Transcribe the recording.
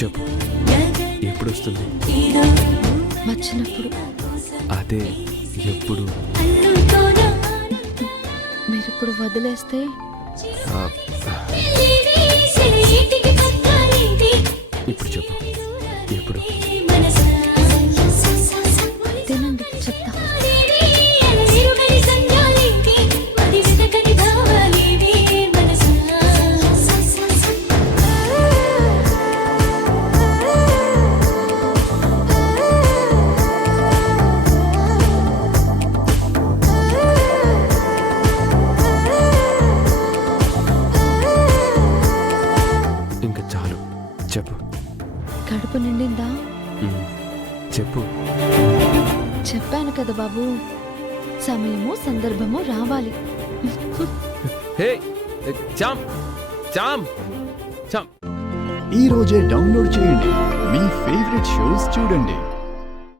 చెప్పు, ఎప్పుడు వస్తుంది? వచ్చినప్పుడు. అదే ఎప్పుడు? మీరిప్పుడు వదిలేస్తే ఆ, ఇప్పుడు చెప్పు, ఎప్పుడు? తినండి చెప్తా. ఇంకా చాలు, చెప్పు. కడుపు నిండిందా? చెప్పు. చెప్పాను కదా బాబు, సమయము సందర్భము రావాలి. హే చామ్ చామ్ చామ్. ఈ రోజే డౌన్లోడ్ చేయండి, మీ ఫేవరెట్ షోస్ చూడండి.